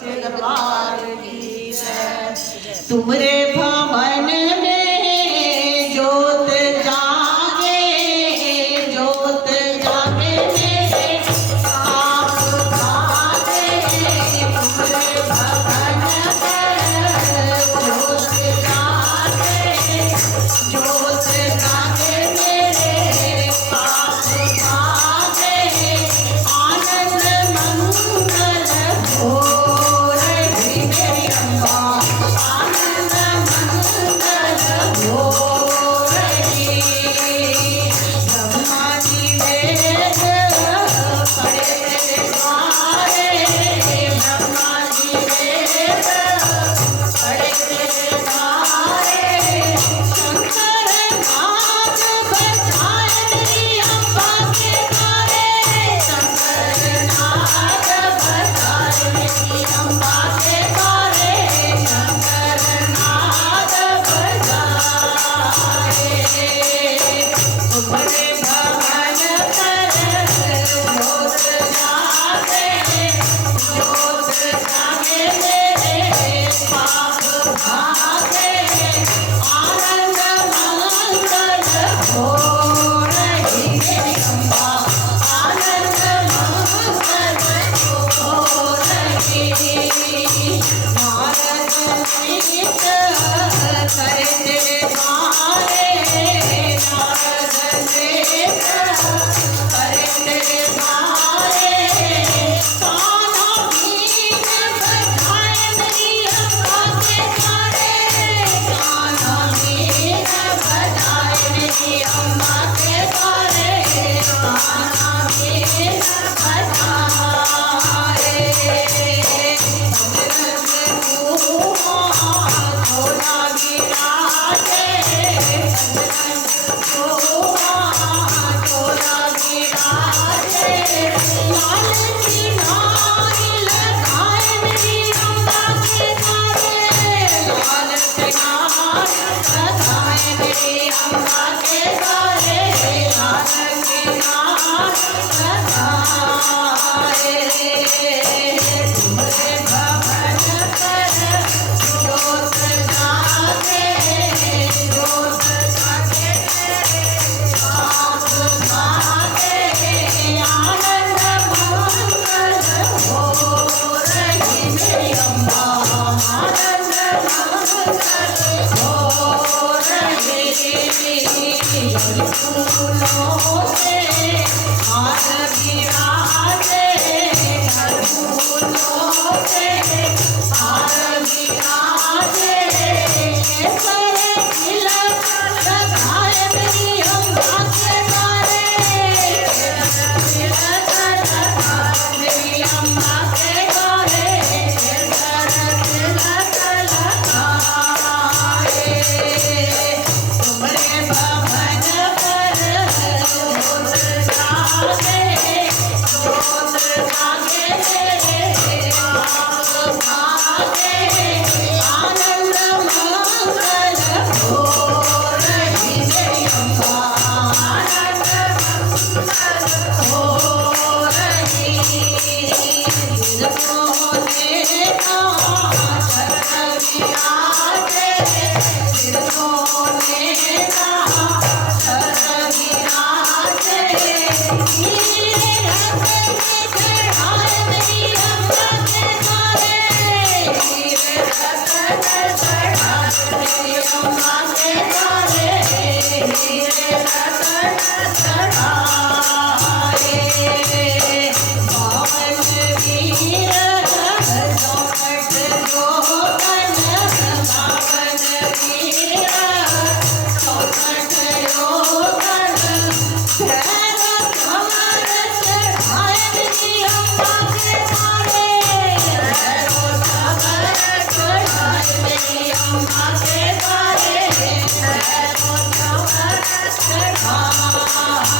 सच्चे दरबार की जय। तुमरे भवन में जोत जागे, जोत जागे मेरे पाप भागे। तुमरे भवन में जोत जागे, जोत जागे मेरे पाप भागे। आनंद मंगल हो रही मेरी अम्बा, आनंद मंगल हो रही। ब्रह्मा जी वेद पढ़े तेरे द्वारे, ब्रह्मा जी वेद पढ़े तेरे द्वारे। शंकर नाद बजाए मेरी अम्बा के द्वारे, शंकर नाद बजाए मेरी अम्बा के द्वारे, शंकर नाद बजाए। तुम्हारे भवन पर जोत जागे, जोत जागे मेरे पाप भागे। आनंद मंगल हो रही मेरी अम्बा, आनंद मंगल हो रही। नारद नित करे तेरे द्वारे, नारद नित करे तेरे द्वारे। कान्हा बीन बजाए मेरी अम्बा के द्वारे, कान्हा बीन बजाए मेरी अम्बा के द्वारे, कान्हा बीन बजाए। बजरंग कुआं थोड़ा गिराजे, बजरंग कुआं थोड़ा गिराजे। लाल की नारी लगाए मेरी अम्बा के द्वारे, लाल की नारी लगाए मेरी अम्बा के द्वारे, लाल की नारी लगाए। तुम्हारे भवन पर जोत जागे, जोत जागे मेरे पाप भागे। आनंद मंगल हो रही मेरी अम्बा, आनंद मंगल हो रही। फूलों से हाथ गिराजे, फूलों से हाथ गिराजे। केसर तिलक लगाए मेरी अम्बा के द्वारे, केसर तिलक लगाए मेरी अम्बा के द्वारे, केसर तिलक लगाए। तुम्हारे भवन पर जोत जागे, जोत जागे मेरे पाप भागे। आनंद मंगल हो रही मेरी अम्बा, आनंद मंगल हो रही। दिल को देखा शरण विराजे, दिल को देखा शरण विराजे। हीरे रत्न चढ़ाए मेरी अम्बा के द्वारे, हीरे रत्न चढ़ाए मेरी अम्बा के द्वारे, हीरे रत्न चढ़ाए। पावन वीर चौखट जोतन, पावन वीर चौखट जोतन। भैरव कमर चढ़ाए मेरी अम्बा के द्वारे, भैरव कमर चढ़ाए मेरी अम्बा के द्वारे, भैरव कमर चढ़ाए।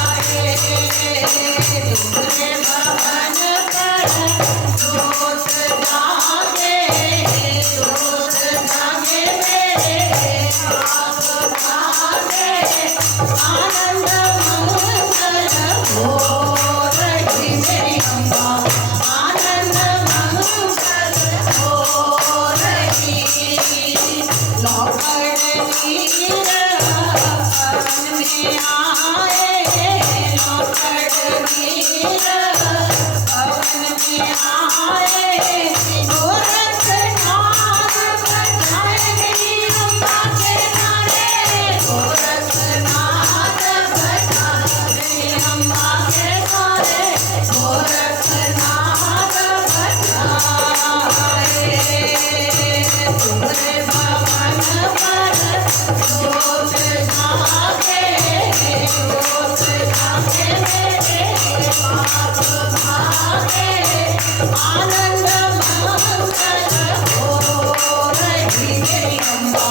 में आए नौकड़ वीर भवन में आए गोरखनाथ बधाई अम्बा के द्वारे गोरखनाथ बधाई अम्बा के द्वारे गोरखनाथ बधाई तोरे भवन पर जोत जागे मेरे पाप भागे आनंद मंगल हो रही मेरी अम्बा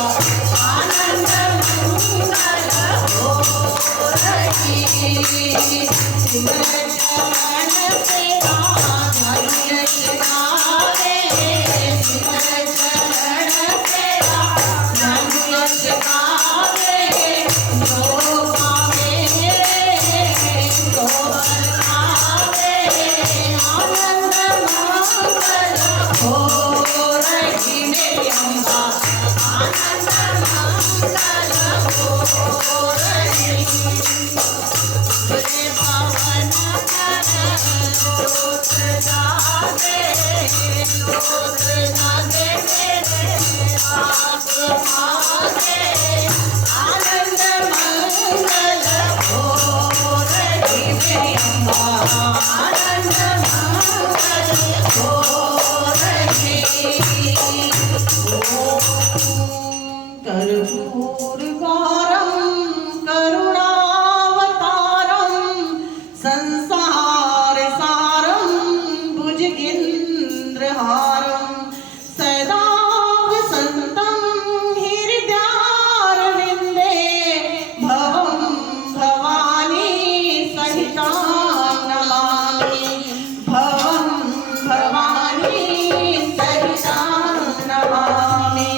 आनंद मंगल हो रही सिमरन चरण तेरा धन्य सिखावे सिमरन चरण तेरा धन्य सिखावे जो पावे तो बरसावे आनंद मंगल हो रही मेरी अम्बा आनंद मंगल हो रही तुझे भवन कर जोत जागे मेरे पाप भागे आनंद मंगल हो रही मेरी अम्बा आनंद मंगल हो रही कर्पूर गौरम करुणावतारम संसार सारम भुजगेन्द्रहारम सदा वसन्तं हृदयारविन्दे भवं भवानी सहितां नमामि भवं भवानी सहितां नमामि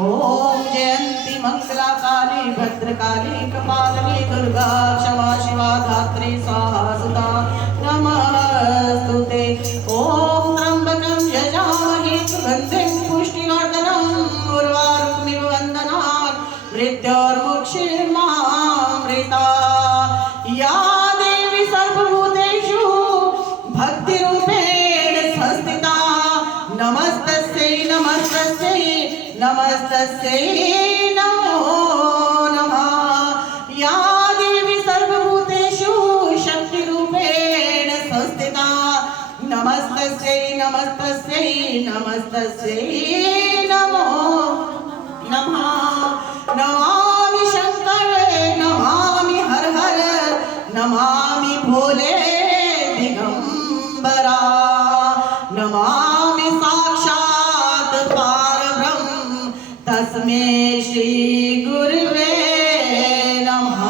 ओम जयंती मंगला काली भद्रकाली कपालिनी दुर्गा क्षमा शिवा धात्री स्वाहा सुधा नमस्तुते ओम त्र्यंबकं यजामहे सुगन्धिं पुष्टिवर्धनं उर्वारुकमिव वन्दनात् मृत्योर्मुक्षीर्मामृता या देवी सर्वभूतेषु भक्तिरूपेण संस्थिता नमस्तस्यै नमस्तस्यै नमस्तस्यै नमो नमः या देवी सर्वभूतेषु शक्तिरूपेण संस्थिता नमस्तस्यै नमस्तस्यै नमस्तस्यै नमो नमः नमामि शंकर नमामि हर हर नमामि भोले दिगंबरा नमामि साक्षात् पारब्रह्म तस्मै श्री गुरुवे नमः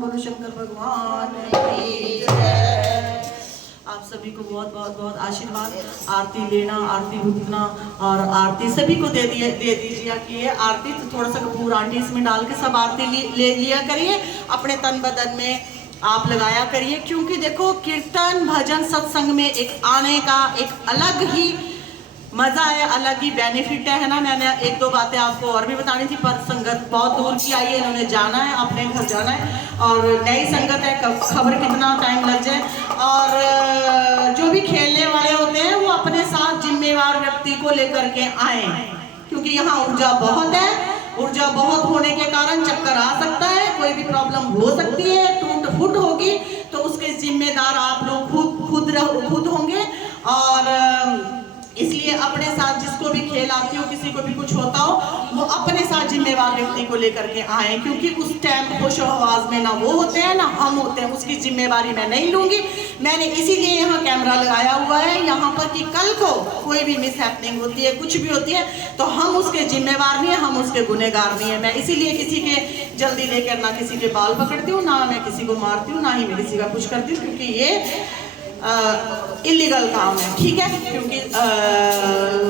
बोलो शंकर भगवान की जय। आप सभी को बहुत बहुत बहुत आशीर्वाद आरती लेना आरती भुगतना और आरती सभी को दे दीजिए कि ये आरती तो थोड़ा सा कपूर आंटी इसमें डाल के सब आरती ले लिया करिए अपने तन बदन में आप लगाया करिए क्योंकि देखो कीर्तन भजन सत्संग में एक आने का एक अलग ही मजा है अलग ही बेनिफिट है ना। मैंने एक दो बातें आपको और भी बतानी थी पर संगत बहुत दूर की आई है इन्होंने जाना है अपने घर जाना है और नई संगत है खबर कितना टाइम लग जाए और जो भी खेलने वाले होते हैं वो अपने साथ जिम्मेवार व्यक्ति को लेकर के आए क्योंकि यहाँ ऊर्जा बहुत है। ऊर्जा बहुत होने के कारण चक्कर आ सकता है कोई भी प्रॉब्लम हो सकती है टूट फूट होगी तो उसके जिम्मेदार आप लोग खुद होंगे और इसलिए अपने साथ जिसको भी खेल आती हो किसी को भी कुछ होता हो वो अपने साथ जिम्मेवार व्यक्ति को लेकर के आए क्योंकि उस टाइम खुश आवाज में ना वो होते हैं ना हम होते हैं उसकी जिम्मेवारी मैं नहीं लूंगी। मैंने इसीलिए यहाँ कैमरा लगाया हुआ है यहाँ पर कि कल को कोई भी मिस हैपनिंग होती है कुछ भी होती है तो हम उसके जिम्मेवार नहीं है हम उसके गुनहगार नहीं है। मैं इसीलिए किसी के जल्दी लेकर ना किसी के बाल पकड़ती हूँ ना मैं किसी को मारती हूँ ना ही मैं किसी का कुछ करती हूँ क्योंकि ये इलीगल काम है ठीक है क्योंकि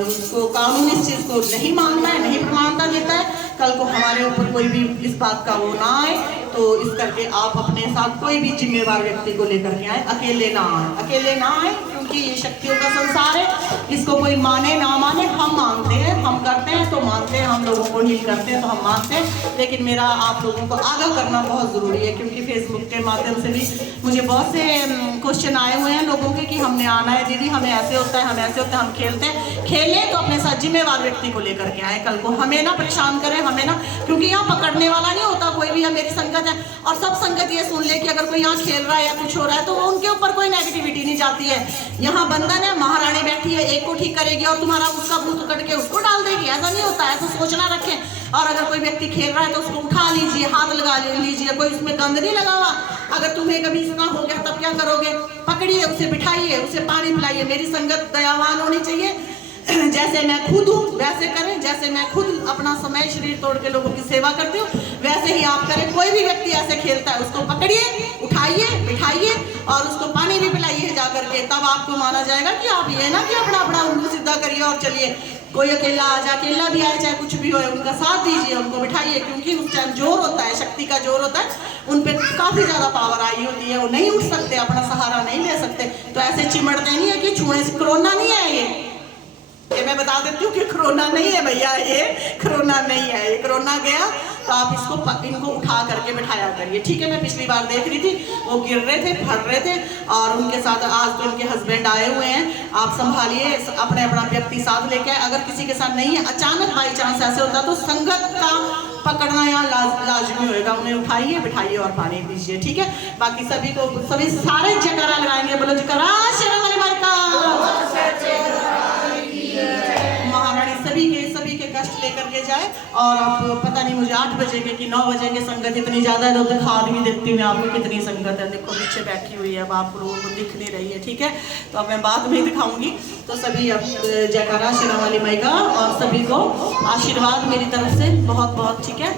उसको कानून इस चीज को नहीं मानता है नहीं प्रमाणता देता है। कल को हमारे ऊपर कोई भी इस बात का वो ना आए तो इस करके आप अपने साथ कोई भी जिम्मेवार व्यक्ति को लेकर के आए अकेले ना आए क्योंकि ये शक्तियों का संसार है इसको कोई माने ना माने हम हम मानते हैं, हम करते हैं तो मानते हैं, हम लोगों को हील करते हैं तो हम मानते हैं, लेकिन मेरा आप लोगों को आगाह करना बहुत ज़रूरी है, क्योंकि फेसबुक के माध्यम से भी मुझे बहुत से क्वेश्चन आए हुए हैं लोगों के कि हमने आना है दीदी, हमें ऐसे होता है, हमें ऐसे होता है, हम खेलते हैं। खेलें तो अपने साथ जिम्मेवार व्यक्ति को लेकर के आए, कल को हमें ना परेशान करें, हमें ना, क्योंकि यहाँ पकड़ने वाला नहीं होता कोई भी। मेरी संगत है और सब संगत ये सुन ले कि अगर कोई यहाँ खेल रहा है या कुछ हो रहा है तो उनके ऊपर कोई नेगेटिविटी नहीं जाती है। यहाँ बंधन है, महारानी बैठी है, एक को ठीक करेगी और तुम्हारा उसका भूत कट के उसको डाल देगी, ऐसा नहीं होता है, ऐसा सोचना रखें। और अगर कोई व्यक्ति खेल रहा है तो उसको उठा लीजिए, हाथ लगा लीजिए, कोई उसमें गंद नहीं लगा हुआ। अगर तुम्हें कभी इतना हो गया तब क्या करोगे? पकड़िए उसे, बिठाइए उसे, पानी पिलाइए। मेरी संगत दयावान होनी चाहिए, जैसे मैं खुद हूँ वैसे करें, जैसे मैं खुद अपना समय शरीर तोड़ के लोगों की सेवा करती हूँ वैसे ही आप करें। कोई भी व्यक्ति ऐसे खेलता है उसको पकड़िए, उठाइए, बिठाइए और उसको पानी भी पिलाइए जा करके, तब आपको माना जाएगा कि आप ये ना कि अपना अपना उल्लू सीधा करिए और चलिए। कोई अकेला आ जाए, अकेला भी आए, चाहे कुछ भी हो, उनका साथ दीजिए, उनको बिठाइए, क्योंकि उस टाइम जोर होता है, शक्ति का जोर होता है, उन पर काफ़ी ज़्यादा पावर आई होती है, वो नहीं उठ सकते, अपना सहारा नहीं ले सकते। तो ऐसे चिमड़ते नहीं है कि छूने से, कोरोना नहीं है ये मैं बता देती हूँ कि कोरोना नहीं है भैया, ये कोरोना नहीं है, ये कोरोना गया तो आप इनको उठा करके बिठाया करिए, ठीक है। मैं पिछली बार देख रही थी वो गिर रहे थे, फट रहे थे, और उनके साथ आज तो उनके हस्बैंड आए हुए हैं। आप संभालिए, अपने अपना व्यक्ति साथ लेके आए। अगर किसी के साथ नहीं है, अचानक बाई चांस ऐसे होता तो संगत का पकड़ना यहाँ लाजमी होएगा। उन्हें उठाइए, बिठाइए और पानी दीजिए, ठीक है। बाकी सभी को, सभी सारे जयकारा लगाएंगे, बोलो जयकारा शेरा वाली माई का। महारानी सभी के कष्ट लेकर के जाए। और आप पता नहीं मुझे 8 बजे के कि 9 बजे के संगत इतनी ज़्यादा है, तो दिखा भी देखती हूँ मैं आपको कितनी संगत है। देखो पीछे बैठी हुई है, अब आप लोगों को दिख नहीं रही है, ठीक है, तो अब मैं बाद में दिखाऊंगी। तो सभी अब जयकारा शेरा वाली माई का, और सभी को आशीर्वाद मेरी तरफ से बहुत बहुत, ठीक है।